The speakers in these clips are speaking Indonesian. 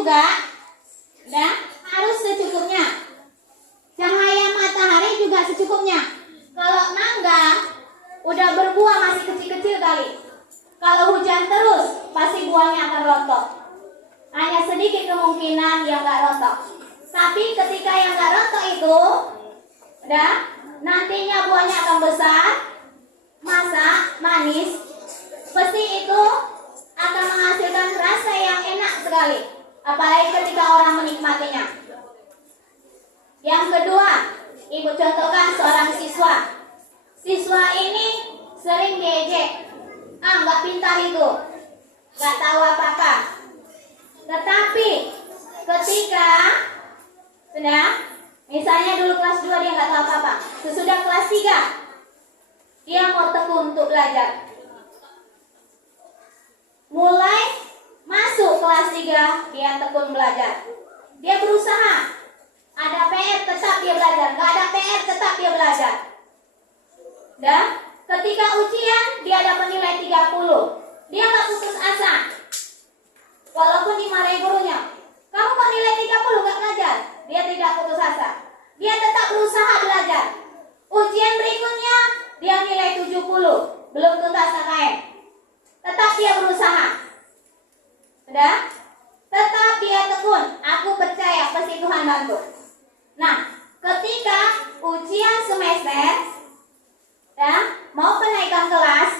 juga, ya, harus secukupnya. Cahaya matahari juga secukupnya. Kalau mangga udah berbuah masih kecil-kecil kali. Kalau hujan terus, pasti buahnya akan rontok. Hanya sedikit kemungkinan yang nggak rontok. Tapi ketika yang nggak rontok itu, udah, nantinya buahnya akan besar, masak, manis. Pasti itu akan menghasilkan rasa yang enak sekali. Apalagi ketika orang menikmatinya. Yang kedua, ibu contohkan seorang siswa. Siswa ini sering diejek. Nggak pintar itu, nggak tahu apa-apa. Tetapi ketika sudah, misalnya dulu kelas 2 dia nggak tahu apa-apa, sesudah kelas 3 dia mau tekun untuk belajar. Mulai masuk kelas 3 dia tekun belajar. Dia berusaha. Ada PR tetap dia belajar, nggak ada PR tetap dia belajar. Dan ketika ujian dia dapat nilai 30, dia nggak putus asa. Walaupun dimarahi gurunya, kamu kok nilai 30 nggak belajar? Dia tidak putus asa. Dia tetap berusaha belajar. Ujian berikutnya dia nilai 70, belum tuntas KKM. Tetap dia berusaha. Sudah? Tetap dia tekun. Aku percaya pasti Tuhan bantu. Nah, ketika ujian semester, ya, mau kenaikan kelas,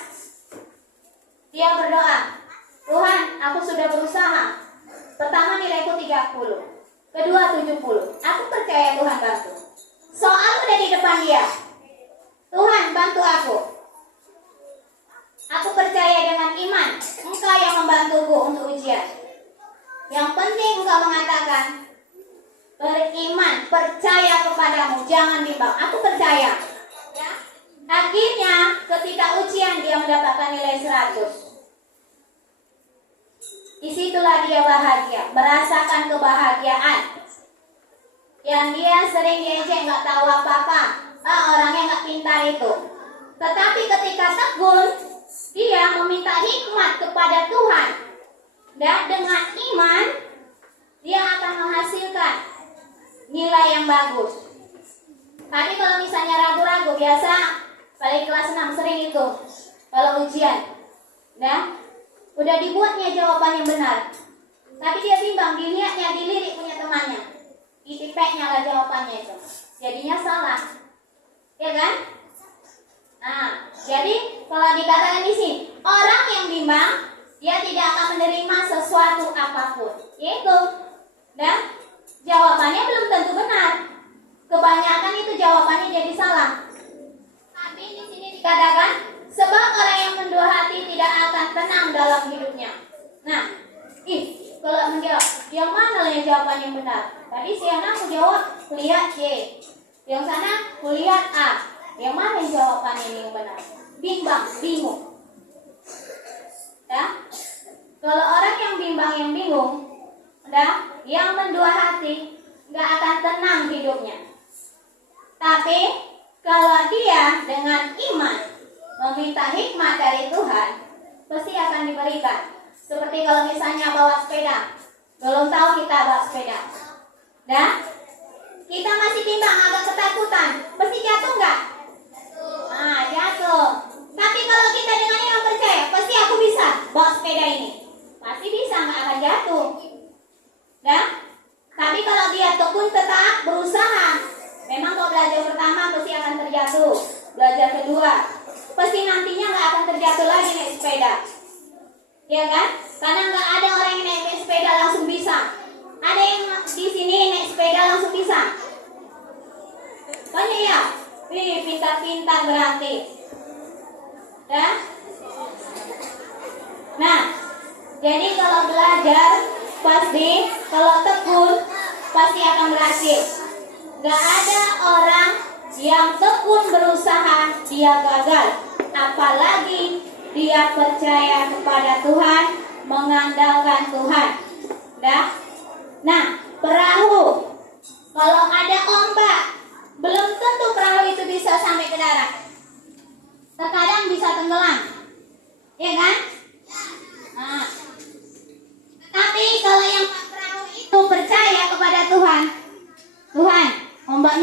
dia berdoa, Tuhan, aku sudah berusaha. Pertama nilaiku 30, kedua 70. Aku percaya Tuhan bantu. Soal udah di depan dia. Tuhan bantu aku. Aku percaya dengan iman, Engkau yang membantuku untuk ujian. Yang penting Engkau mengatakan, beriman, percaya kepadamu, jangan bimbang. Aku percaya. Ya. Akhirnya ketika ujian dia mendapatkan nilai 100. Disitulah dia bahagia, merasakan kebahagiaan. Yang dia sering diejek, nggak tahu apa-apa, orangnya nggak pintar itu. Tetapi ketika tekun, dia meminta hikmat kepada Tuhan, dan dengan iman dia akan menghasilkan nilai yang bagus. Tapi kalau misalnya ragu-ragu, biasa paling kelas 6 sering itu kalau ujian, nah, udah dibuatnya jawaban yang benar, tapi dia bimbang, dilihatnya dilirik punya temannya, ditipeknya lah jawabannya itu, jadinya salah, ya kan? Nah, jadi kalau dikatakan di sini, orang yang bimbang dia tidak akan menerima sesuatu apapun, yaitu, dan jawabannya belum tentu benar. Kebanyakan itu jawabannya jadi salah. Tapi di sini dikatakan, sebab orang yang mendua hati tidak akan tenang dalam hidupnya. Nah, kalau menjawab, yang mana yang jawaban yang benar? Tadi si anak aku jawab, lihat C. Yang sana, lihat A. Yang mana yang jawaban ini yang benar? Bimbang, bingung. Ya? Kalau orang yang bimbang, yang bingung, yang mendua hati, nggak akan tenang hidupnya. Tapi kalau dia dengan iman meminta hikmat dari Tuhan, pasti akan diberikan. Seperti kalau misalnya bawa sepeda, belum tahu kita bawa sepeda, kita masih timbang agak ketakutan, pasti jatuh nggak? Nah, jatuh. Tapi kalau kita dengan yang percaya, pasti aku bisa bawa sepeda ini, pasti bisa, nggak akan jatuh. Tapi kalau dia tekun tetap berusaha, memang kalau belajar pertama pasti akan terjatuh, belajar kedua pasti nantinya nggak akan terjatuh lagi naik sepeda, ya kan? Karena nggak ada orang yang naik sepeda langsung bisa. Ada yang di sini naik sepeda langsung bisa? Banyak ya? Pintar-pintar berarti. Ya? Nah, jadi kalau belajar pasti, kalau tekun pasti akan berhasil. Gak ada orang yang tekun berusaha dia gagal, apalagi dia percaya kepada Tuhan, mengandalkan Tuhan. Nah, perahu, kalau ada ombak, belum tentu perahu itu bisa sampai ke darat. Terkadang bisa tenggelam, ya kan? Nah, tapi kalau yang perahu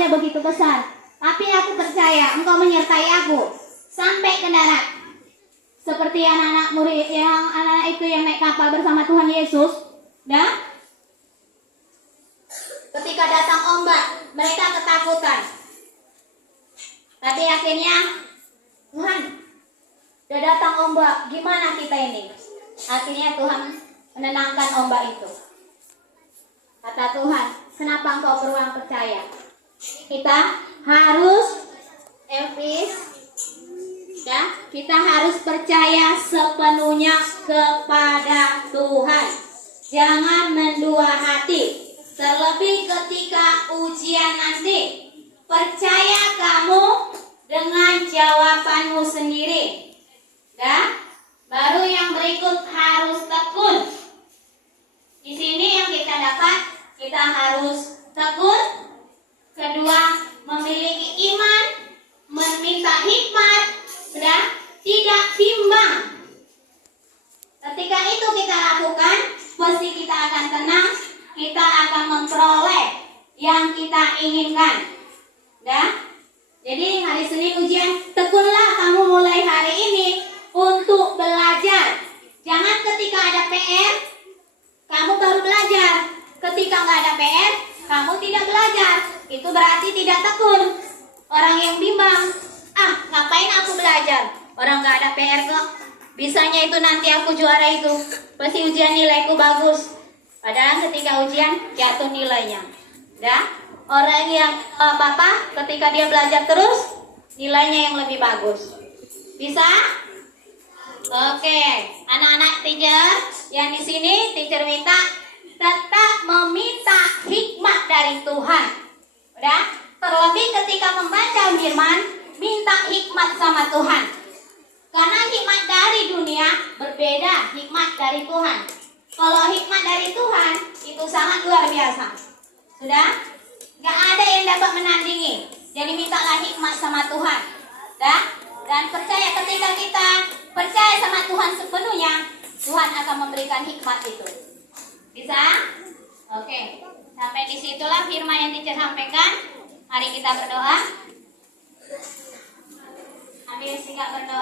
ada begitu besar. Tapi aku percaya engkau menyertai aku sampai ke darat. Seperti anak-anak murid yang anak-anak itu yang naik kapal bersama Tuhan Yesus. Dan ketika datang ombak, mereka ketakutan. Tapi akhirnya, Tuhan, udah datang ombak, gimana kita ini? Akhirnya Tuhan menenangkan ombak itu. Kata Tuhan, kenapa engkau beruang percaya? Kita harus kita harus percaya sepenuhnya kepada Tuhan. Jangan mendua hati. Terlebih ketika ujian nanti, percaya kamu dengan jawabanmu sendiri. Baru yang berikut harus tekun. Di sini yang kita dapat, kita harus tekun. Kedua, memiliki iman, meminta hikmat, tidak bimbang. Ketika itu kita lakukan, pasti kita akan tenang, kita akan memperoleh yang kita inginkan. Jadi hari Senin ujian, tekunlah kamu mulai hari ini untuk belajar. Jangan ketika ada PR, kamu baru belajar. Ketika nggak ada PR, kamu tidak belajar. Itu berarti tidak tekun. Orang yang bimbang, ngapain aku belajar? Orang nggak ada PR kok. Bisanya itu nanti aku juara itu. Pasti ujian nilaiku bagus. Padahal ketika ujian jatuh nilainya. Orang yang ketika dia belajar terus, nilainya yang lebih bagus. Bisa? Oke, anak-anak teacher yang di sini, teacher minta tetap meminta hikmat dari Tuhan. Terlebih ketika membaca firman, minta hikmat sama Tuhan. Karena hikmat dari dunia berbeda hikmat dari Tuhan. Kalau hikmat dari Tuhan itu sangat luar biasa. Sudah? Gak ada yang dapat menandingi. Jadi mintalah hikmat sama Tuhan. Dan percaya ketika kita percaya sama Tuhan sepenuhnya, Tuhan akan memberikan hikmat itu. Bisa? Oke. Sampai disitulah firman yang teacher sampaikan. Mari kita berdoa. Ambil sikap berdoa.